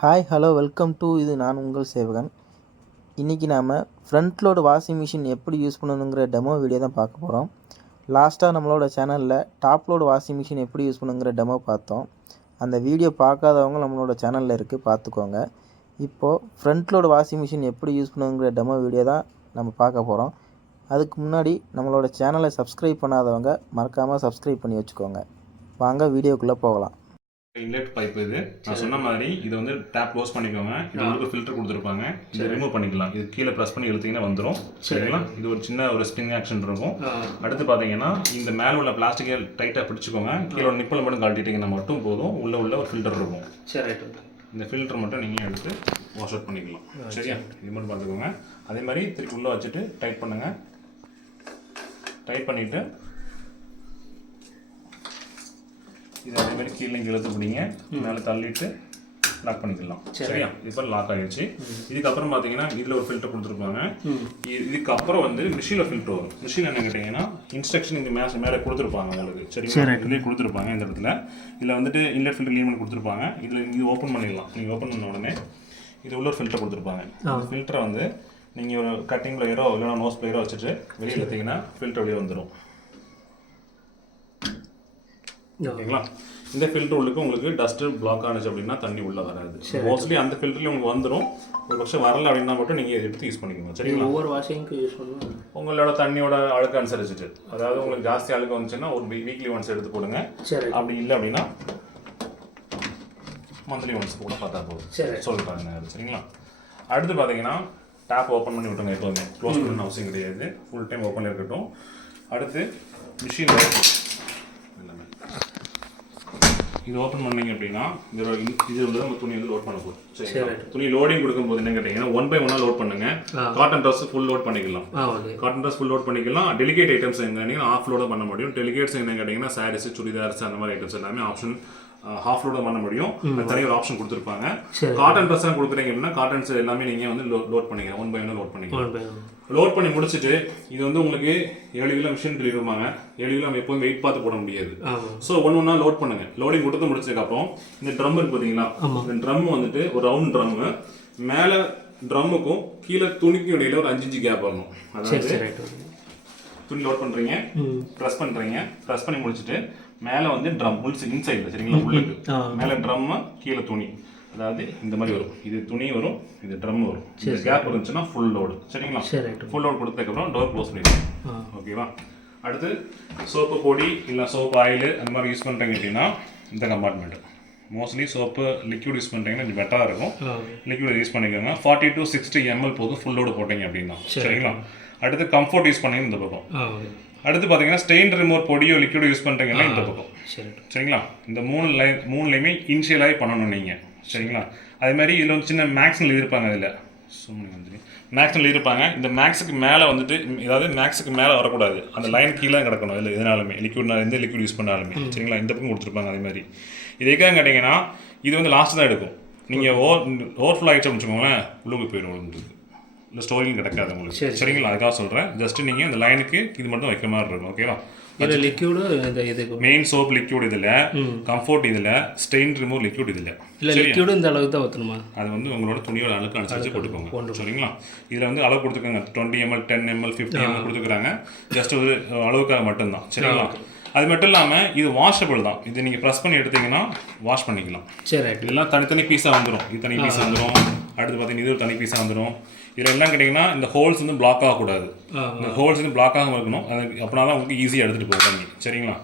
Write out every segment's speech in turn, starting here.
Hi hello welcome to இது நான் உங்கள் சேவகன். இன்றைக்கி நாம் ஃப்ரண்ட் லோடு வாஷிங் மிஷின் எப்படி யூஸ் பண்ணணுங்கிற டெமோ வீடியோ தான் பார்க்க போகிறோம். லாஸ்ட்டாக நம்மளோட சேனலில் டாப் லோடு வாஷிங் மிஷின் எப்படி யூஸ் பண்ணுங்கிற டெமோ பார்த்தோம். அந்த வீடியோ பார்க்காதவங்க நம்மளோட சேனலில் இருக்குது, பார்த்துக்கோங்க. இப்போது ஃப்ரண்ட் லோடு வாஷிங் மிஷின் எப்படி யூஸ் பண்ணுங்கிற டெமோ வீடியோ தான் நம்ம பார்க்க போகிறோம். அதுக்கு முன்னாடி நம்மளோட சேனலை சப்ஸ்கிரைப் பண்ணாதவங்க மறக்காமல் சப்ஸ்கிரைப் பண்ணி வச்சுக்கோங்க. வாங்க வீடியோக்குள்ளே போகலாம். இன்லெட் பைப் இது நான் சொன்ன மாதிரி இதை வந்து டேப் க்ளோஸ் பண்ணிக்கோங்க. இது உங்களுக்கு ஃபில்டர் கொடுத்துருப்பாங்க, இதை ரிமூவ் பண்ணிக்கலாம். இது கீழே ப்ரெஸ் பண்ணி இழுத்தீங்கன்னா வந்துடும். சரிங்களா? இது ஒரு சின்ன ஒரு ஸ்பின் ஆக்ஷன் இருக்கும். அடுத்து பார்த்தீங்கன்னா இந்த மேலே உள்ள பிளாஸ்டிக்கை டைட்டாக பிடிச்சிக்கோங்க. கீழே நிப்பில் மட்டும் கழட்டிட்டீங்கன்னா மட்டும் போதும். உள்ள ஒரு ஃபில்டர் இருக்கும். சரி, இந்த ஃபில்டர் மட்டும் நீங்கள் எடுத்து வாஷ் அவுட் பண்ணிக்கலாம். சரியா? இது மட்டும் பார்த்துக்கோங்க. அதே மாதிரி திருப்பி உள்ளே வச்சுட்டு டைட் பண்ணுங்கள். டைட் பண்ணிவிட்டு இது அதே மாதிரி கீழே இழுத்து பிடிங்க, மேலே தள்ளிட்டு லாக் பண்ணிக்கலாம். சரியா? இப்போ லாக் ஆகிடுச்சு. இதுக்கப்புறம் பார்த்தீங்கன்னா இதில் ஒரு ஃபில்டர் கொடுத்துருப்பாங்க. இதுக்கப்புறம் வந்து மிஷினில் ஃபில்டர் வரும். மிஷின் என்ன கேட்டிங்கன்னா இன்ஸ்ட்ரக்ஷன் இந்த மேலே கொடுத்துருப்பாங்க உங்களுக்கு. சரிங்களா? இதுலேயே கொடுத்துருப்பாங்க. இந்த இடத்துல இதில் வந்துட்டு இன்லெட் ஃபில்டர் க்ளீன் பண்ணி கொடுத்துருப்பாங்க. இதில் இது ஓப்பன் பண்ணிடலாம். நீங்கள் ஓப்பன் பண்ண உடனே இது உள்ள ஒரு ஃபில்டர் கொடுத்துருப்பாங்க. இந்த ஃபில்டரை வந்து நீங்கள் ஒரு கட்டிங் பிளேயரோ இல்லைனா நோஸ் பிளேயரோ வச்சுட்டு வெளியே எடுத்தீங்கன்னா ஃபில்டர் வெளியே வந்துடும். ஓகேங்களா? இந்த ஃபில்டர் உள்ளுக்கு உங்களுக்கு டஸ்ட்டு பிளாக் ஆனிச்சு அப்படின்னா தண்ணி உள்ளே வராது. மோஸ்ட்லி அந்த ஃபில்டர்லேயும் உங்களுக்கு வந்துடும். ஒரு பட்சம் வரல அப்படின்னா மட்டும் நீங்கள் எடுத்து யூஸ் பண்ணிக்கணும். சரிங்களா? ஒவ்வொரு வாஷிங்க்கு யூஸ் பண்ணணும். உங்களோட தண்ணியோட அழுக்கு அனுசரிச்சுட்டு, அதாவது உங்களுக்கு ஜாஸ்தி அழுக்கு வந்துச்சுன்னா ஒரு வீக்லி ஒன்ஸ் எடுத்து போடுங்க. அப்படி இல்லை அப்படின்னா மந்த்லி ஒன்ஸ் கூட பார்த்தா போதும் சொல்லிட்டாங்க. சரிங்களா? அடுத்து பார்த்தீங்கன்னா டேப் ஓப்பன் பண்ணி விட்டுருங்க. எப்போதுமே க்ளோஸ் பண்ணணும் அவசியம் கிடையாது. ஃபுல் டைம் ஓப்பனில் இருக்கட்டும். அடுத்து மிஷினில் இது ஓப்பன் பண்ணிங்க அப்படின்னா இது உள்ள நம்ம துணி வந்து லோட் பண்ண போதும். சரி, துணி லோடிங் கொடுக்கும்போது என்ன கேட்டீங்கன்னா 1 by 1 லோட் பண்ணுங்க. காட்டன் ட்ரெஸ் ஃபுல் லோட் பண்ணிக்கலாம். காட்டன் ட்ரெஸ் ஃபுல் லோட் பண்ணிக்கலாம். டெலிகேட் ஐட்டம்ஸ் என்ன ஆஃப் லோட பண்ண முடியும். டெலிகேட்ஸ் என்ன கேட்டீங்கன்னா சாரீஸ், சுடிதார்ஸ் அந்த மாதிரி ஐட்டம்ஸ் எல்லாமே ஆப்ஷன் ஹாஃப் லோட பண்ண முடியும். தனியாக ஒரு ஆப்ஷன் கொடுத்துருப்பாங்க. காட்டன் ட்ரெஸ் எல்லாம் கொடுக்குறீங்க அப்படின்னா காட்டன்ஸ் எல்லாமே நீங்கள் வந்து லோட் பண்ணிக்கலாம். 1 by 1 லோட் பண்ணிக்கலாம். லோட் பண்ணி முடிச்சுட்டு இது வந்து உங்களுக்கு 7 கிலோ மிஷின் இருப்பாங்க. 7 கிலோ நம்ம எப்போதும் வெயிட் பார்த்து போட முடியாது. ஸோ ஒன்றா லோட் பண்ணுங்க. லோடிங் கொடுத்து முடிச்சதுக்கப்புறம் இந்த ட்ரம் இருக்கு பார்த்தீங்களா? இந்த ட்ரம் வந்துட்டு ஒரு ரவுண்ட் ட்ரம்மு. மேலே ட்ரம்முக்கும் கீழே துணிக்கும் இடையில ஒரு 5 இன்ச்சு கேப் வரணும். அதாவது துணி லோட் பண்ணுறீங்க, ப்ரெஸ் பண்ணுறீங்க, ப்ரெஸ் பண்ணி முடிச்சுட்டு மேலே வந்து ட்ரம் இன்சைடில். சரிங்களா? உள்ளுக்கு மேலே ட்ரம்மு, கீழே துணி. அதாவது இந்த மாதிரி வரும். இது துணி வரும், இது ட்ரம் வரும். இந்த கேப் இருந்துச்சுன்னா ஃபுல் லோடு. சரிங்களா? ஃபுல் லோடு கொடுத்ததுக்கப்புறம் டோர் க்ளோஸ் பண்ணிடுவோம். ஓகேவா? அடுத்து சோப்பு பொடி இல்லை சோப்பு ஆயில் அந்த மாதிரி யூஸ் பண்ணுறீங்க அப்படின்னா இந்த compartment. Mostly soap liquid use பண்ணுறீங்கன்னா கொஞ்சம் பெட்டராக இருக்கும். லிக்யூட் யூஸ் பண்ணிக்கோங்க. 40 to 60 ml போதும் ஃபுல் லோடு போட்டிங்க அப்படின்னா. சரிங்களா? அடுத்து கம்ஃபர்ட் யூஸ் பண்ணீங்க இந்த பக்கம். அடுத்து பார்த்தீங்கன்னா ஸ்டெயின் ரிமூவர் பொடியோ லிக்யூடோ யூஸ் பண்ணுறீங்கன்னா இந்த பக்கம். சரிங்களா? இந்த மூணுலையுமே இனிஷியலாகி பண்ணணும் நீங்கள். சரிங்களா? அதே மாதிரி இதில் வந்து சின்ன மேக்ஸில் இருப்பாங்க. அதில் மேக்ஸில் இருப்பாங்க. இந்த மேக்ஸுக்கு மேலே வந்துட்டு ஏதாவது மேக்ஸுக்கு மேலே வரக்கூடாது. அந்த லைன் கீழே கிடக்கணும். இல்லை எதனாலுமே எந்த லிக்விட் யூஸ் பண்ணாலுமே. சரிங்களா? இந்த பக்கம் கொடுத்துருப்பாங்க. அதே மாதிரி இது எதுக்காக கேட்டிங்கன்னா இது வந்து லாஸ்ட் தான் எடுக்கும். நீங்கள் ஓவர்ஃப்ளோ ஆகிடுச்சு வச்சுக்கோங்களேன், உள்ளுக்கு போயிடும். உங்களுக்கு இல்லை ஸ்டோரிங் கிடைக்காது உங்களுக்கு. சரிங்களா? அதுக்காக சொல்கிறேன். ஜஸ்ட் நீங்கள் இந்த லைனுக்கு இது மட்டும் வைக்கிற மாதிரி இருக்கும். ஓகேவா? இதில் லிக்யூடு இது மெயின் சோப் லிக்யூட் இதில், கம்ஃபர்ட் இதில், ஸ்டெயின் ரிமூவ் லிக்யூட் இதில். இல்லை லிக்யூடு இந்த அளவுக்கு தான் ஊற்றணுமா? அது வந்து உங்களோட துணியோட அளவுக்கு அனுசரித்து போட்டுக்கோங்க. சரிங்களா? இதில் வந்து அளவு கொடுத்துக்கோங்க. 20 ml, 10 ml, 50 ml கொடுத்துக்கிறாங்க. ஜஸ்ட் ஒரு அளவுக்காக மட்டும்தான். சரிங்களா? அது மட்டும் இல்லாமல் இது வாஷபிள் தான். இது நீங்கள் ப்ரெஸ் பண்ணி எடுத்தீங்கன்னா வாஷ் பண்ணிக்கலாம். சரி, இதெல்லாம் தனித்தனி பீஸாக வந்துடும். இது தனி பீஸாக வந்துடும். அடுத்து பார்த்தீங்கன்னா இது ஒரு தனி பீஸாக வந்துடும். இதில் எல்லாம் கேட்டிங்கன்னா இந்த ஹோல்ஸ் வந்து பிளாக் ஆகக்கூடாது. இந்த ஹோல்ஸ் வந்து பிளாக் ஆகாமல் இருக்கணும். அது அப்படின்னா தான் உங்களுக்கு ஈஸியாக எடுத்துகிட்டு போகும் தண்ணி. சரிங்களா?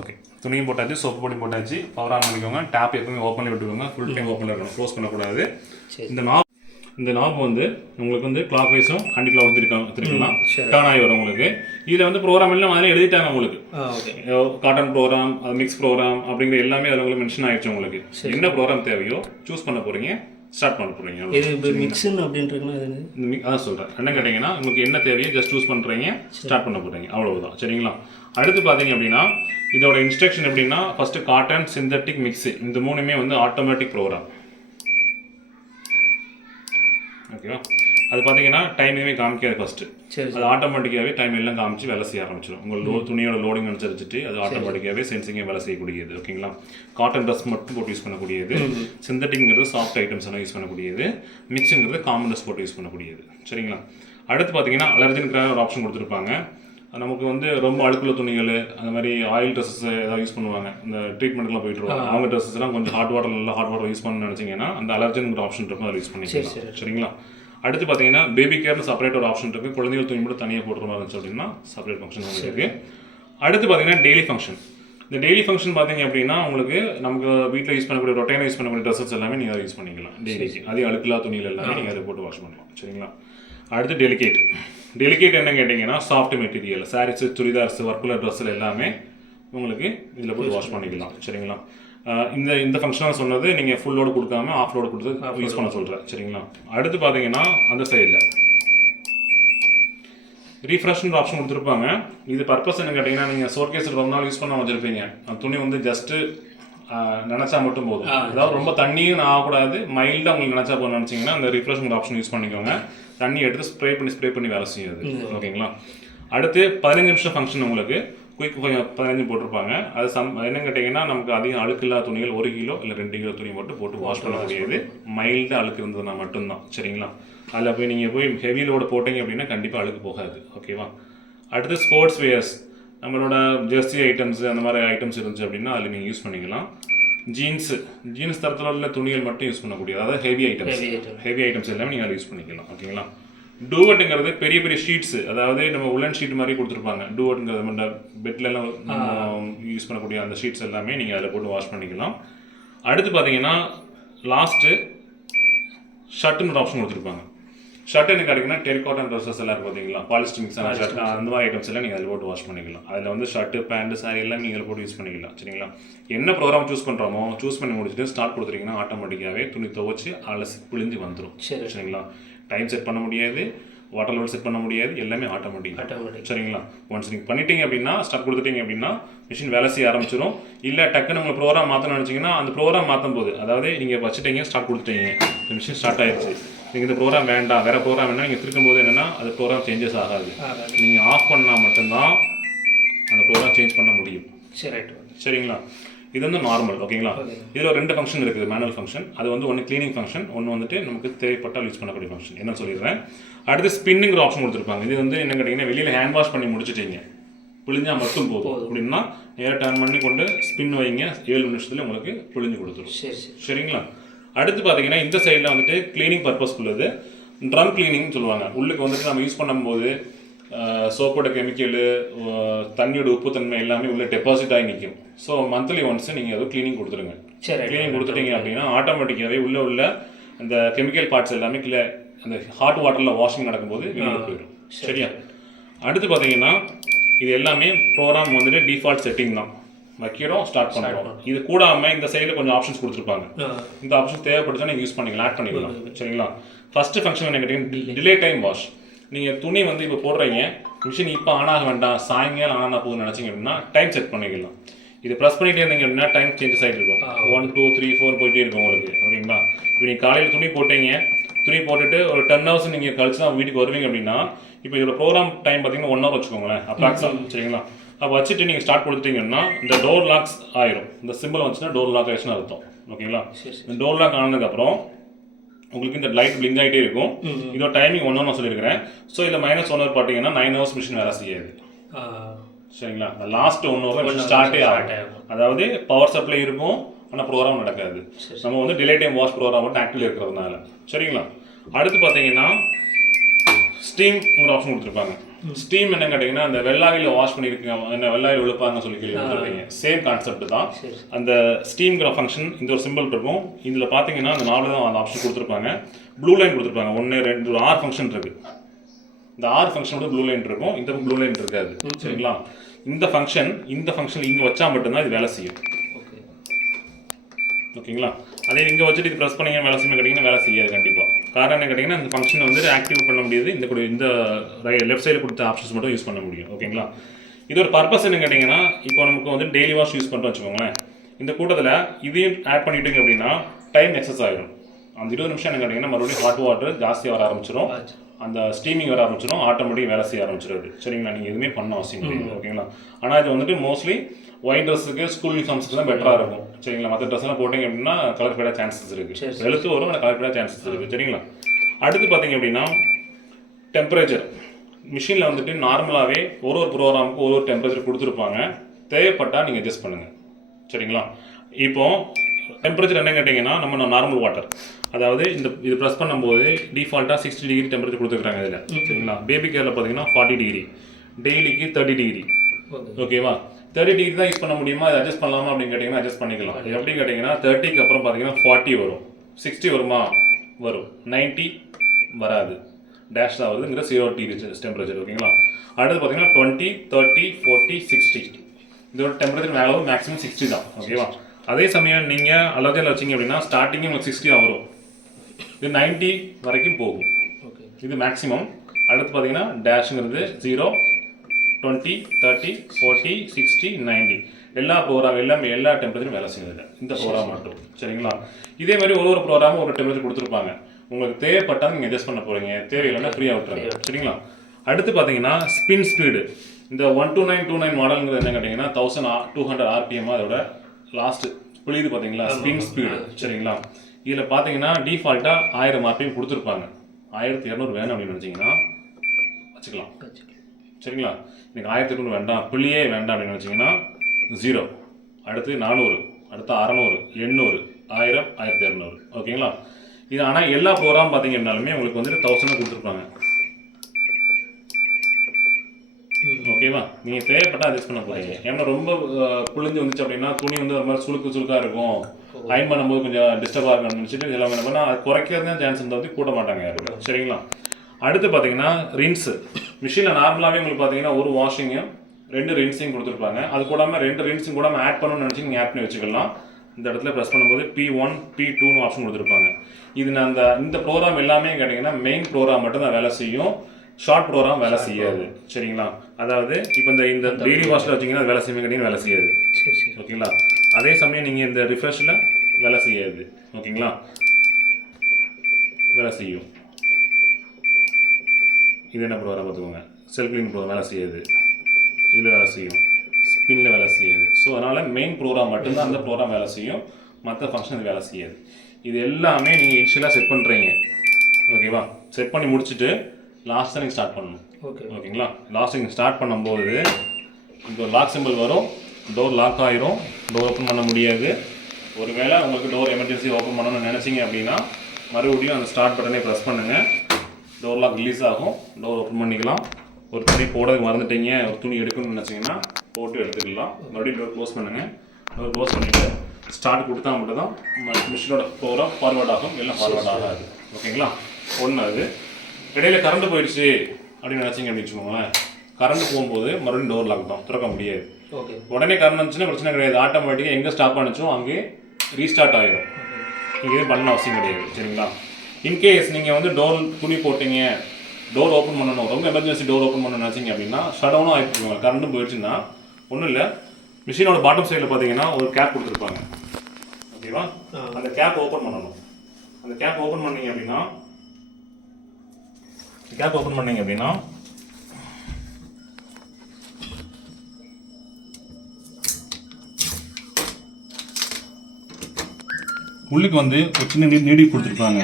ஓகே, துணியும் போட்டாச்சு, சோப்பு பொடி போட்டாச்சு. பவர் ஆன் பண்ணிக்கோங்க. டேப் எப்பவுமே ஓப்பனில் விட்டுக்கோங்க. ஃபுல் டைம் ஓப்பனில் இருக்கணும். க்ளோஸ் பண்ணக்கூடாது. இந்த நாப் வந்து உங்களுக்கு வந்து கிளாக் வைஸும் ஆன்டி கிளாக் வந்து திருக்கலாம். டர்ன் ஆகி வரும் உங்களுக்கு. இதில் வந்து ப்ரோக்ராம் எல்லாம் அதில் எழுதிட்டாங்க உங்களுக்கு. காட்டன் ப்ரோக்ராம், மிக்ஸ் ப்ரோக்ராம் அப்படிங்கிற எல்லாமே அதில் உங்களுக்கு மென்ஷன் ஆகிடுச்சு. உங்களுக்கு என்ன ப்ரோக்ராம் தேவையோ சூஸ் பண்ண போகிறீங்க, ஸ்டார்ட் பண்ண போகிறீங்க. இது மிக்ஸுன்னு அப்படின்றதுனா அதான் சொல்கிறேன். என்ன கேட்டிங்கன்னா உங்களுக்கு என்ன தேவையோ ஜஸ்ட் சூஸ் பண்ணுறீங்க, ஸ்டார்ட் பண்ண போகிறீங்க. அவ்வளவுதான். சரிங்களா? அடுத்து பார்த்தீங்க அப்படின்னா இதோட இன்ஸ்ட்ரக்ஷன் எப்படின்னா ஃபஸ்ட்டு காட்டன், சிந்தட்டிக், மிக்ஸு இந்த மூணுமே வந்து ஆட்டோமேட்டிக் ப்ரோக்ராம். ஓகேவா? அது பார்த்தீங்கன்னா டைம் எதுவுமே காமிக்காது ஃபஸ்ட்டு. சரி அது ஆட்டோமேட்டிக்காகவே டைம் எல்லாம் காமிச்சு வேலை செய்ய ஆரம்பிச்சிடும். உங்கள் துணியோட லோடிங் அனுசரிச்சுட்டு அது ஆட்டோமேட்டிக்காகவே சென்சிங்காக வேலை செய்யக்கூடியது. ஓகேங்களா. காட்டன் ட்ரெஸ் மட்டும் போட்டு யூஸ் பண்ணக்கூடியது. சிந்தட்டிக்ங்கிறது சாஃப்ட் ஐட்டம்ஸ் எல்லாம் யூஸ் பண்ணக்கூடியது. மிக்ஸுங்கிறது காமன் ட்ரெஸ் போட்டு யூஸ் பண்ணக்கூடியது. சரிங்களா. அடுத்து பார்த்தீங்கன்னா அலர்ஜனுக்கான ஒரு ஆப்ஷன் கொடுத்துருப்பாங்க. நமக்கு வந்து ரொம்ப அழுக்குள்ள துணிகள் அந்த மாதிரி ஆயில் ட்ரெஸ்ஸஸ் ஏதாவது யூஸ் பண்ணுவாங்க, இந்த ட்ரீட்மெண்ட்லாம் போயிட்டு இருவாங்க. அவங்க ட்ரெஸ்ஸஸ்லாம் கொஞ்சம் ஹாட் வாட்டர் நல்லா ஹாட் வாட்டர் யூஸ் பண்ணணும்னு நினச்சிங்கன்னா அந்த அலர்ஜனுங்கிற ஆப்ஷன் இருக்கும், அதில் யூஸ் பண்ணிக்கலாம். சரிங்களா. அடுத்து பார்த்தீங்கன்னா பேபி கேர்னு செப்பரேட் ஒரு ஆப்ஷன் இருக்குது. குழந்தைகள் துணி மட்டும் தனியாக போடுற மாதிரி இருந்துச்சு அப்படின்னா செப்பரேட் ஃபங்க்ஷன் உங்களுக்கு இருக்குது. அடுத்து பார்த்தீங்கன்னா டெய்லி ஃபங்க்ஷன். இந்த டெய்லி ஃபங்க்ஷன் பார்த்தீங்க அப்படின்னா உங்களுக்கு நமக்கு வீட்டில் யூஸ் பண்ணக்கூடிய ரொட்டைனாக யூஸ் பண்ணக்கூடிய ட்ரெஸ்ஸஸ் எல்லாமே நீங்கள் அதை யூஸ் பண்ணிக்கலாம் டெய்லிக்கு. அதே அழுக்குலா துணிகள் எல்லாமே நீங்கள் அதை போட்டு வாஷ் பண்ணலாம். சரிங்களா. அடுத்து டெலிகேட். டெலிகேட் என்ன கேட்டிங்கன்னா சாஃப்ட் மெட்டீரியல், சாரீஸு, சுடிதார்ஸ், ஒர்க்குலர் ட்ரெஸ்ஸில் எல்லாமே உங்களுக்கு இதில் போட்டு வாஷ் பண்ணிக்கலாம். சரிங்களா. இந்த ஃபங்க்ஷனாக சொன்னது நீங்கள் ஃபுல் லோடு கொடுக்காம ஆஃப் லோடு கொடுத்து யூஸ் பண்ண சொல்கிறேன். சரிங்களா. அடுத்து பார்த்தீங்கன்னா அந்த சைடில் ரீஃப்ரெஷ்ன்ற ஆப்ஷன் கொடுத்துருப்பாங்க. இது பர்பஸ் என்ன கேட்டிங்கன்னா நீங்கள் சோர்கேஸில் ரொம்ப நாள் யூஸ் பண்ண வச்சுருப்பீங்க. அந்த துணி வந்து ஜஸ்ட்டு நினச்சா மட்டும் போதும், அதாவது ரொம்ப தண்ணியும் ஆகக்கூடாது, மைல்டாக உங்களுக்கு நினச்சா போதும் நினச்சிங்கன்னா அந்த ரீஃப்ரெஷ்மெண்ட் ஆப்ஷன் யூஸ் பண்ணிக்கோங்க. தண்ணி எடுத்து ஸ்ப்ரே பண்ணி வேலை செய்யாது. ஓகேங்களா. அடுத்து 15 நிமிஷம் ஃபங்க்ஷன் உங்களுக்கு குயிக் 15 போட்டிருப்பாங்க. அது என்ன கேட்டிங்கன்னா நமக்கு அதிகம் அழுக்கு இல்லாத துணிகள் 1 கிலோ இல்லை 2 கிலோ துணி மட்டும் போட்டு வாஷ் பண்ண முடியாது, மைல்டாக அழுக்கு இருந்ததுன்னா மட்டும்தான். சரிங்களா. அதில் போய் நீங்கள் போய் ஹெவி லோடு போட்டிங்க அப்படின்னா கண்டிப்பாக அழுக்கு போகாது. ஓகேவா. அடுத்து ஸ்போர்ட்ஸ் வேர்ஸ், நம்மளோட ஜெர்சி ஐட்டம்ஸ் அந்த மாதிரி ஐட்டம்ஸ் இருந்துச்சு அப்படின்னா அதில் நீங்கள் யூஸ் பண்ணிக்கலாம். ஜீன்ஸ் தரத்தில் உள்ள துணிகள் மட்டும் யூஸ் பண்ணக்கூடியது, அதாவது ஹெவி ஐட்டம்ஸ் எல்லாமே நீங்கள் அதை யூஸ் பண்ணிக்கலாம். ஓகேங்களா. டூவட்டுங்கிறது பெரிய பெரிய ஷீட்ஸு, அதாவது நம்ம உலன் ஷீட் மாதிரி கொடுத்துருப்பாங்க. டூவட்டுங்கிறது நம்ம பெட்லலாம் யூஸ் பண்ணக்கூடிய அந்த ஷீட்ஸ் எல்லாமே நீங்கள் அதில் போட்டு வாஷ் பண்ணிக்கலாம். அடுத்து பார்த்தீங்கன்னா லாஸ்ட்டு ஷர்ட்டுன்னு ஒரு ஆப்ஷன் கொடுத்துருப்பாங்க. ஷர்ட் என்ன கிடைக்குன்னா டெரிகாட்டன் ட்ரெஸ்ஸஸ் எல்லாம் இருக்குது பார்த்தீங்களா, பாலிஸ்டர் மிக்ஸ் ஆன ஷர்ட், அந்த மாதிரி ஐட்டம்ஸ் எல்லாம் நீங்கள் அதில் போட்டு வாஷ் பண்ணிக்கலாம். அதில் வந்து ஷர்ட்டு, பேண்ட், சாரி எல்லாம் நீங்கள் போட்டு யூஸ் பண்ணிக்கலாம். சரிங்களா. என்ன ப்ரோக்ராம் சூஸ் பண்ணுறோமோ சூஸ் பண்ணி முடிச்சுட்டு ஸ்டார்ட் கொடுத்துட்டீங்கன்னா ஆட்டோமேட்டிக்காகவே துணி துவச்சி அலசி பிழிஞ்சு வந்துடும். சரிங்களா. டைம் செட் பண்ண முடியாது, வாட்டர் லெவல் செட் பண்ண முடியாது, எல்லாமே ஆட்டோமேட்டிக். சரிங்களா. ஒன்ஸ் நீங்கள் பண்ணிட்டீங்க அப்படின்னா ஸ்டார்ட் கொடுத்துட்டீங்க அப்படின்னா மிஷின் வேலை செய்ய ஆரம்பிச்சிடும். இல்லை டக்குன்னு உங்கள் ப்ரோக்ராம் மாற்றணும்னு நினச்சிங்கன்னா அந்த ப்ரோக்ராம் மாற்றும் போது, அதாவது நீங்கள் வச்சுட்டீங்க ஸ்டார்ட் கொடுத்துட்டீங்க, மிஷின் ஸ்டார்ட் ஆயிடுச்சு, நீங்கள் இந்த ப்ரோக்ராம் வேண்டாம் வேறு ப்ரோக்ராம் வேணால் நீங்கள் திருக்கும்போது என்னென்னா அது ப்ரோக்ராம் சேஞ்சஸ் ஆகாது. நீங்கள் ஆஃப் பண்ணால் மட்டும்தான் அந்த ப்ரோக்ராம் சேஞ்ச் பண்ண முடியும். சரிங்களா. இது வந்து நார்மல். ஓகேங்களா. இதில் 2 ஃபங்க்ஷன் இருக்குது, மேனுவல் ஃபங்க்ஷன். அது வந்து ஒன்று க்ளீனிங் ஃபங்க்ஷன், ஒன்று வந்துட்டு நமக்கு தேவைப்பட்டால் யூஸ் பண்ணக்கூடிய ஃபங்க்ஷன். என்ன சொல்லிடுறேன். அடுத்து ஸ்பின்னுங்கிற ஆப்ஷன் கொடுத்துருப்பாங்க. இது வந்து என்ன கேட்டிங்கன்னா வெளியில் ஹேண்ட் வாஷ் பண்ணி முடிச்சுட்டீங்க, பிழிஞ்சால் மட்டும் போதும் அப்படின்னா நேராக டர்ன் பண்ணி கொண்டு ஸ்பின் வைங்க, 7 நிமிஷத்தில் உங்களுக்கு பிழிஞ்சு கொடுத்துரும். சரிங்களா. அடுத்து பார்த்தீங்கன்னா இந்த சைடில் வந்துட்டு க்ளீனிங் பர்பஸ் உள்ளது ட்ரம் க்ளீனிங்னு சொல்லுவாங்க. உள்ளுக்கு வந்துட்டு நம்ம யூஸ் பண்ணும்போது சோப்போட கெமிக்கலு, தண்ணியோட உப்புத்தன்மை எல்லாமே உள்ள டெபாசிட் ஆகி நிற்கும். ஸோ மந்த்லி ஒன்ஸ் நீங்கள் ஏதோ க்ளீனிங் கொடுத்துருங்க. க்ளீனிங் கொடுத்துட்டீங்க அப்படின்னா ஆட்டோமேட்டிக்காகவே உள்ள அந்த கெமிக்கல் பார்ட்ஸ் எல்லாமே அந்த ஹாட் வாட்டரில் வாஷிங் நடக்கும்போது வெளியே போயிடும். சரியா. அடுத்து பார்த்தீங்கன்னா இது எல்லாமே ப்ரோக்ராம் வந்துட்டு டிஃபால்ட் செட்டிங் தான், வைக்கிறோம், ஸ்டார்ட் பண்ணுறோம். இது கூடாமல் இந்த சைடில் கொஞ்சம் ஆப்ஷன்ஸ் கொடுத்துருப்பாங்க. இந்த ஆப்ஷன்ஸ் தேவைப்படுச்சா நீங்கள் யூஸ் பண்ணிக்கலாம், ஆட் பண்ணிக்கலாம். சரிங்களா. ஃபஸ்ட்டு ஃபங்க்ஷன் என்ன கேட்டிங்கன்னா டிலே டைம் வாஷ். நீங்கள் துணி வந்து இப்போ போடுறீங்க, மிஷின் இப்போ ஆன் ஆக வேண்டாம், சாயங்காலம் ஆன் ஆக போகுதுன்னு நினச்சிங்க அப்படின்னா டைம் செட் பண்ணிக்கலாம். இது ப்ரெஸ் பண்ணிகிட்டே இருந்தீங்க அப்படின்னா டைம் சேஞ்சஸ் ஆகிட்டு இருக்கும். 1 2 3 4 போயிட்டே இருக்கும் உங்களுக்கு. ஓகேங்களா. இப்போ நீங்கள் காலையில் துணி போட்டீங்க, துணி போட்டுட்டு ஒரு 10 hours நீங்கள் கழிச்சு தான் வீட்டுக்கு வருவீங்க அப்படின்னா இப்போ இதோட ப்ரோக்ராம் டைம் பார்த்தீங்கன்னா 1 hour வச்சுக்கோங்களேன் அப்ராக்ஸாக. சரிங்களா. அப்போ வச்சுட்டு நீங்கள் ஸ்டார்ட் கொடுத்துட்டீங்கன்னா இந்த டோர் லாக்ஸ் ஆயிரும். இந்த சிம்பிள் வந்துச்சுன்னா டோர் லாக் ஆயிடுச்சுன்னு அர்த்தம். ஓகேங்களா. இந்த டோர் லாக் ஆனதுக்கப்புறம் உங்களுக்கு இந்த லைட் பிளிங்க் ஆகிட்டே இருக்கும். இதோட டைமிங் 1 hour நான் சொல்லியிருக்கிறேன். ஸோ இதில் -1 hour பார்த்தீங்கன்னா 9 hours மிஷின் வேலை செய்யாது. சரிங்களா. லாஸ்ட் 1 hour மிஷின் ஸ்டார்ட்டே ஆகும். அதாவது பவர் சப்ளை இருக்கும், ஆனால் ப்ரோக்ராம் நடக்காது. நம்ம வந்து டிலே டைம் வாஷ் ப்ரோக்ராம் மட்டும் ஆக்டிவ் இருக்கிறதுனால. சரிங்களா. அடுத்து பார்த்தீங்கன்னா ஸ்டீம்ங்கிற ஆப்ஷன் கொடுத்துருப்பாங்க. ஸ்டீம் என்ன கேட்டிங்கன்னா அந்த வெள்ளாயில் வாஷ் பண்ணியிருக்கீங்க, என்ன வெள்ளாயில் விழுப்பாங்கன்னு சொல்லி கேள்விப்பட்டிருப்பீங்க. சேம் கான்செப்ட் தான். அந்த ஸ்டீம்ங்கிற ஃபங்க்ஷன் இந்த ஒரு சிம்பிள் இருக்கும். இதில் பார்த்தீங்கன்னா அந்த 4 தான் அந்த ஆப்ஷன் கொடுத்துருப்பாங்க. ப்ளூ லைன் கொடுத்துருப்பாங்க. 1 2 6 ஃபங்க்ஷன் இருக்குது. இந்த 6 ஃபங்க்ஷன் வந்து ப்ளூ லைன் இருக்கும், இந்த ப்ளூ லைன் இருக்காது. சரிங்களா. இந்த ஃபங்க்ஷன் இங்கே வச்சா மட்டும்தான் இது வேலை செய்யும். ஓகேங்களா. அதே இங்கே வச்சுட்டு இது ப்ரெஸ் பண்ணிங்க வேலை செய்ய கேட்டிங்கன்னா வேலை செய்யாது கண்டிப்பாக. காரணம் என்ன கேட்டிங்கன்னா இந்த ஃபங்க்ஷன் வந்து ஆக்டிவ் பண்ண முடியாது, இந்த லெஃப்ட் சைடில் கொடுத்த ஆப்ஷன்ஸ் மட்டும் யூஸ் பண்ண முடியும். ஓகேங்களா. இதோட பர்பஸ் என்ன கேட்டிங்கன்னா இப்போ நமக்கு வந்து டெய்லி வாஷ் யூஸ் பண்ணுறோம் வச்சுக்கோங்களேன். இந்த கூட்டத்தில் இதையும் ஆட் பண்ணிட்டீங்க அப்படின்னா டைம் எக்ஸஸ் ஆகிடும். அந்த 20 நிமிஷம் என்ன கேட்டிங்கன்னா மறுபடியும் ஹாட் வாட்டர் ஜாஸ்தியாக வர ஆரம்பிச்சிடும், அந்த ஸ்டீமிங் வர ஆரம்பிச்சிடும், ஆட்டோமேட்டிக் வேலை செய்ய ஆரம்பிச்சிடுது. சரிங்களா, நீங்கள் எதுவுமே பண்ண அவசியம் கிடையாது. ஓகேங்களா. ஆனால் இது வந்துட்டு மோஸ்ட்லி ஒயிட் ட்ரெஸ்ஸுக்கு ஸ்கூல் யூனிஃபார்ம்ஸ்க்கு தான் பெட்டராக இருக்கும். சரிங்களா, மற்ற ட்ரெஸ்லாம் போட்டிங்க அப்படின்னா கலர் ஃபேடாக சான்சஸ் இருக்குது, வெளுத்து வரும், ஆனால் கலர் ஃபேடாக சான்சஸ் இருக்குது. சரிங்களா. அடுத்து பார்த்தீங்க அப்படின்னா டெம்பரேச்சர். மிஷினில் வந்துட்டு நார்மலாகவே ஒரு ப்ரோக்ராமுக்கு ஒரு டெம்பரேச்சர் கொடுத்துருப்பாங்க, தேவைப்பட்டால் நீங்கள் அட்ஜஸ்ட் பண்ணுங்கள். சரிங்களா. இப்போ டெம்பரேச்சர் என்ன கேட்டிங்கன்னா நம்ம நார்மல் வாட்டர், அதாவது இது ப்ரெஸ் பண்ணும்போது டிஃபால்ட்டாக 60 டிகிரி டெம்பரேச்சர் கொடுத்துருக்காங்க இதில். சரிங்களா. பேபி கேரில் பார்த்தீங்கன்னா 40 டிகிரி, டெய்லிக்கு 30 டிகிரி. ஓகேவா. 30 டிகிரி தான் யூஸ் பண்ண முடியுமா, அதை அட்ஜஸ்ட் பண்ணலாமா அப்படின்னு கேட்டிங்கன்னா அட்ஜஸ்ட் பண்ணிக்கலாம். எப்படி கேட்டிங்கன்னா 30க்கு அப்புறம் பார்த்தீங்கன்னா 40 வரும், 60 வருமா, வரும், 90 வராது, டேஷ் தான் வருதுங்கிற 0 டிகிரி டெம்பரேச்சர். ஓகேங்களா. அடுத்து பார்த்தீங்கன்னா 20, 30, 40, 60 இதோட டெம்பரேச்சர் மேக்ஸிமம் 60 தான். ஓகேவா. அதே சமயம் நீங்கள் அலர்ஜியில் வச்சிங்க அப்படின்னா ஸ்டார்டிங்கே உங்களுக்கு 60 தான் வரும், இது 90 வரைக்கும் போகும், இது மேக்ஸிமம். அடுத்து பார்த்தீங்கன்னா டேஷுங்கிறது 0, 20, 30, 40, 60, 90 எல்லா ப்ரோக்ராம் எல்லா டெம்பரேச்சரும் வேலை செய்யுது இந்த ப்ரோக்ராம் மட்டும். சரிங்களா. இதே மாதிரி ஒரு ப்ரோக்ராமும் ஒரு டெம்பரேச்சர் கொடுத்துருப்பாங்க, உங்களுக்கு தேவைப்பட்டால் நீங்கள் அட்ஜஸ்ட் பண்ண போகிறீங்க, தேவையில்லைன்னா ஃப்ரீயாக விட்டுருங்க. சரிங்களா. அடுத்து பார்த்தீங்கன்னா ஸ்பின் ஸ்பீடு. இந்த 12929 மாடலுங்கிறது என்ன கேட்டிங்கன்னா 1200 RPM அதோட லாஸ்ட்டு புரியுது பார்த்தீங்களா, ஸ்பின் ஸ்பீடு. சரிங்களா. இதில் பார்த்தீங்கன்னா டிஃபால்ட்டாக 1000 RPM கொடுத்துருப்பாங்க, 1200 வேணும் அப்படின்னு நினச்சிங்கன்னா வச்சுக்கலாம். சரிங்களா. எனக்கு 1200 வேண்டாம், புள்ளியே வேண்டாம் அப்படின்னு வச்சிங்கன்னா 0, அடுத்து 400, அடுத்து 600, 800, 1000, 1200. ஓகேங்களா. இது ஆனால் எல்லா ப்ரோக்ராம் பார்த்தீங்க அப்படின்னாலுமே உங்களுக்கு வந்துட்டு 1000 கொடுத்துருப்பாங்க. ஓகேவா. நீங்கள் தேவைப்பட்டால் அட்ஜஸ்ட் பண்ண போகிறீங்க. ஏன்னா ரொம்ப புளிஞ்சு வந்துச்சு அப்படின்னா துணி வந்து ஒரு மாதிரி சுழுக்காக இருக்கும், அயன் பண்ணும்போது கொஞ்சம் டிஸ்டர்பாக இருக்கும்னு நினச்சிட்டு எல்லாம் என்ன பண்ணால் அது குறைக்கிறது தான் சான்ஸ் இருந்தால் கூட்ட மாட்டாங்க யாரும். சரிங்களா. அடுத்து பார்த்தீங்கன்னா ரின்ஸு. மிஷினில் நார்மலாகவே உங்களுக்கு பார்த்தீங்கன்னா ஒரு வாஷிங்கும் 2 ரின்ஸையும் கொடுத்துருப்பாங்க, அது கூடாமல் 2 ரின்ஸும் கூட ஆட் பண்ணணும்னு நினச்சி நீங்கள் ஆட் பண்ணி வச்சுக்கலாம். இந்த இடத்துல ப்ரெஸ் பண்ணும்போது P1, P2ன்னு ஆப்ஷன் கொடுத்துருப்பாங்க. இது இந்த ப்ரோக்ராம் எல்லாமே கேட்டிங்கன்னா மெயின் ப்ரோக்ராம் மட்டும் தான் வேலை செய்யும், ஷார்ட் ப்ரோக்ராம் வேலை செய்யாது. சரிங்களா. அதாவது இப்போ இந்த டெய்லி வாஷில் வச்சிங்கன்னா வேலை செய்யுங்க கேட்டிங்கன்னா வேலை செய்யாது. ஓகேங்களா. அதே சமயம் நீங்கள் இந்த ரிஃப்ரெஷில் வேலை செய்யாது. ஓகேங்களா. வேலை செய்யும். இது என்ன ப்ரோக்ராம் பார்த்துக்கோங்க, செல்ஃப் கிளீன் ப்ரோக்ராம் வேலை செய்யாது, இதில் வேலை செய்யும், ஸ்பின்னில் வேலை செய்யாது. ஸோ அதனால் மெயின் ப்ரோக்ராம் மட்டும்தான் அந்த ப்ரோக்ராம் வேலை செய்யும், மற்ற ஃபங்க்ஷன் இது வேலை செய்யாது. இது எல்லாமே நீங்கள் இனிஷியலாக செட் பண்ணுறீங்க. ஓகேவா. செட் பண்ணி முடிச்சுட்டு லாஸ்ட்டாக நீங்கள் ஸ்டார்ட் பண்ணணும். ஓகேங்களா. லாஸ்ட் நீங்கள் ஸ்டார்ட் பண்ணும்போது இந்த ஒரு லாக் சிம்பிள் வரும், டோர் லாக் ஆயிரும், டோர் ஓப்பன் பண்ண முடியாது. ஒருவேளை உங்களுக்கு டோர் எமர்ஜென்சி ஓப்பன் பண்ணணும்னு நினச்சிங்க அப்படின்னா மறுபடியும் அந்த ஸ்டார்ட் பட்டனை ப்ரெஸ் பண்ணுங்கள், டோர் லாக் ரிலீஸ் ஆகும், டோர் ஓப்பன் பண்ணிக்கலாம். ஒரு துணி போடுறதுக்கு மறந்துட்டீங்க, ஒரு துணி எடுக்கணும்னு நினச்சிங்கன்னா போட்டு எடுத்துக்கலாம். மறுபடியும் டோர் க்ளோஸ் பண்ணுங்கள், டோர் க்ளோஸ் பண்ணிவிட்டு ஸ்டார்ட் கொடுத்தா மட்டும் தான் மிஷினோட ப்ரோக்ராம் ஃபார்வர்ட் ஆகும், எல்லாம் ஃபார்வர்ட் ஆகாது. ஓகேங்களா. ஒன்று அது இடையில கரண்ட் போயிடுச்சு அப்படின்னு நினச்சிங்க அப்படின்னு வச்சுக்கோங்களேன், கரண்ட் போகும்போது மறுபடியும் டோர் லாக் தான், திறக்க முடியாது. உடனே கரண்ட் வந்துச்சுன்னா பிரச்சனை கிடையாது, ஆட்டோமேட்டிக்காக எங்கே ஸ்டாப் ஆனிச்சோ அங்கே ரீஸ்டார்ட் ஆகிடும், நீங்கள் எதுவும் பண்ண அவசியம் கிடையாது. சரிங்களா. இன்கேஸ் நீங்கள் வந்து டோர் துணி போட்டீங்க, டோர் ஓப்பன் பண்ணணும், ரொம்ப எமர்ஜென்சி டோர் ஓப்பன் பண்ணணும்னு நினச்சிங்க அப்படின்னா ஷட் டவுனும் ஆகிட்டு கரண்ட்டும் போயிடுச்சுன்னா ஒன்றும் இல்லை, மிஷினோட பாட்டம் சைடில் பார்த்தீங்கன்னா ஒரு கேப் கொடுத்துருப்பாங்க. ஓகேவா. அந்த கேப் ஓப்பன் பண்ணணும். அந்த கேப் ஓப்பன் பண்ணீங்க அப்படின்னா உள்ளுக்கு வந்து ஒரு சின்ன நீடி கொடுத்துருப்பாங்க.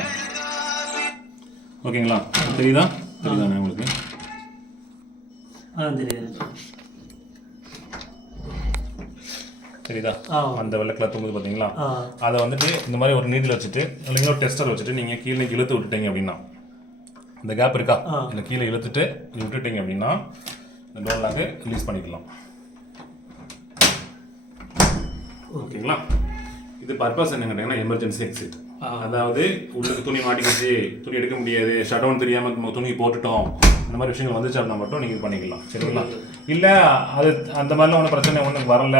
ஓகேங்களா. தெரியுதாண்ணே உங்களுக்கு? தெரியுதா அந்த வெள்ளை கலர் தூங்குது பார்த்தீங்களா, அதை வந்துட்டு இந்த மாதிரி ஒரு நீடில் வச்சுட்டு இல்லைங்களா ஒரு டெஸ்டர் வச்சுட்டு நீங்கள் கீழே இழுத்து விட்டுட்டீங்க அப்படின்னா இந்த கேப் இருக்கா, இல்லை கீழே இழுத்துட்டு விட்டுட்டீங்க அப்படின்னா இந்த டோர் லாக்கு ரிலீஸ் பண்ணிக்கலாம். ஓகேங்களா. இது பர்பஸ் என்ன கேட்டிங்கன்னா எமர்ஜென்சி எக்ஸிட். அதாவது உள்ளுக்கு துணி மாட்டிக்கிச்சு, துணி எடுக்க முடியாது, ஷட் டவுன் தெரியாமல் துணி போட்டுட்டோம், இந்த மாதிரி விஷயங்கள் வந்துச்சு அப்படின்னா மட்டும் நீங்கள் பண்ணிக்கலாம். சரிங்களா. இல்லை அது அந்த மாதிரிலாம் ஒன்றும் பிரச்சனை ஒன்றும் வரல,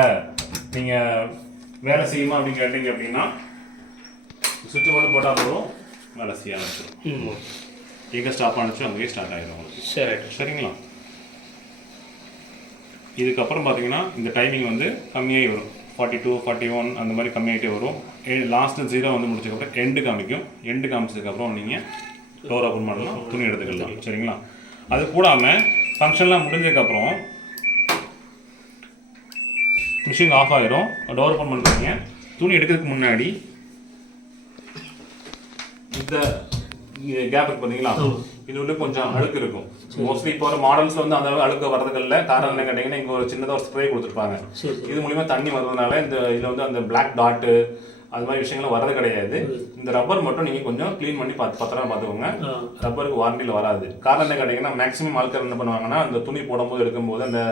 நீங்கள் வேலை செய்யுமா அப்படின்னு கேட்டீங்க அப்படின்னா சுவிட்ச் மட்டும் போட்டால் போதும், வேலை செய்ய ஆரம்பிச்சிடும். எங்கே ஸ்டாப் ஆனிச்சோ அங்கேயே ஸ்டார்ட் ஆகிடும் உங்களுக்கு. சரிங்களா. இதுக்கப்புறம் பார்த்தீங்கன்னா இந்த டைமிங் வந்து கம்மியாகி வரும், 42, 41 அந்த மாதிரி கம்மியாகிட்டே வரும். லாஸ்ட்டு 0 வந்து முடிச்சதுக்கப்புறம் எண்டு காமிக்கும். எண்டு காமிச்சதுக்கப்புறம் நீங்கள் டோர் ஓப்பன் பண்ணலாம், துணி எடுத்துக்கலாம். சரிங்களா? அது கூடாமல் ஃபங்க்ஷன்லாம் முடிஞ்சதுக்கப்புறம் மிஷின் ஆஃப் ஆகிடும். டோர் ஓப்பன் பண்ணுறீங்க. துணி எடுக்கிறதுக்கு முன்னாடி இந்த கேப் இருக்கு பார்த்தீங்களா, இது உள்ள கொஞ்சம் அழுக்கு இருக்கும். மோஸ்ட்லி இப்போ ஒரு மாடல்ஸ் வந்து அந்த அளவு அழுக்கு வரதுக்குள்ள காரணம் என்ன கேட்டிங்கன்னா, இங்கே ஒரு சின்னதாக ஒரு ஸ்ப்ரே கொடுத்துருப்பாங்க. இது மூலிமா தண்ணி வர்றதுனால இந்த இதில் வந்து அந்த பிளாக் டாட்டு அது மாதிரி விஷயங்கள்லாம் வரது கிடையாது. இந்த ரப்பர் மட்டும் நீங்கள் கொஞ்சம் க்ளீன் பண்ணி பத்திரமா பார்த்துக்கோங்க. ரப்பருக்கு வாரண்டியில் வராது. காரணம் என்ன கேட்டிங்கன்னா, மேக்ஸிமம் ஆட்கள் என்ன பண்ணுவாங்கன்னா, அந்த துணி போடும்போது எடுக்கும்போது அந்த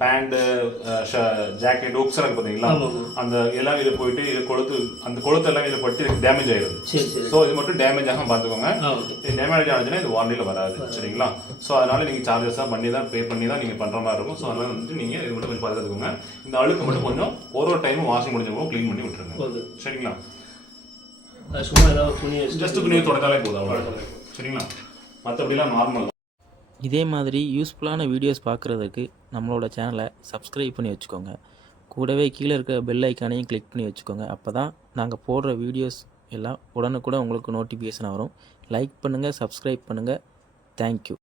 பேண்ட்டு, ஜாக்கெட், ஹுக்ஸ் இருக்கு பார்த்தீங்களா, அந்த எல்லாம் இதில் போயிட்டு இது கொளுத்து, அந்த கொளுத்து எல்லாம் இதில் பட்டு டேமேஜ் ஆகிடுது. ஸோ இது மட்டும் டேமேஜ் ஆகாமல் பார்த்துக்கோங்க. இது டேமேஜ் ஆனிச்சுன்னா இது வாரண்டியில் வராது. சரிங்களா? ஸோ அதனால் நீங்கள் சார்ஜஸ் தான் பே பண்ணி தான் நீங்கள் பண்ணுற மாதிரி இருக்கும். ஸோ அதனால் வந்துட்டு நீங்கள் இது மட்டும் கொஞ்சம் பார்த்துக்கோங்க. இந்த அழுக்கு மட்டும் கொஞ்சம் ஒரு டைமும் வாஷிங் முடிஞ்சப்போ க்ளீன் பண்ணி விட்டுருங்க. சரிங்களா? சும்மா ஏதாவது துணி ஜஸ்ட் துணியை தொடச்சாலே போதும், அவ்வளோ. சரிங்களா? மற்றபடிலாம் நார்மல். இதே மாதிரி யூஸ்ஃபுல்லான வீடியோஸ் பார்க்குறதுக்கு நம்மளோட சேனலை சப்ஸ்கிரைப் பண்ணி வச்சுக்கோங்க. கூடவே கீழே இருக்க பெல் ஐக்கானையும் கிளிக் பண்ணி வச்சுக்கோங்க. அப்போ தான் நாங்கள் போடுற வீடியோஸ் எல்லாம் உடனுக்குடன் உங்களுக்கு நோட்டிஃபிகேஷன் வரும். லைக் பண்ணுங்கள், சப்ஸ்கிரைப் பண்ணுங்கள். தேங்க்யூ.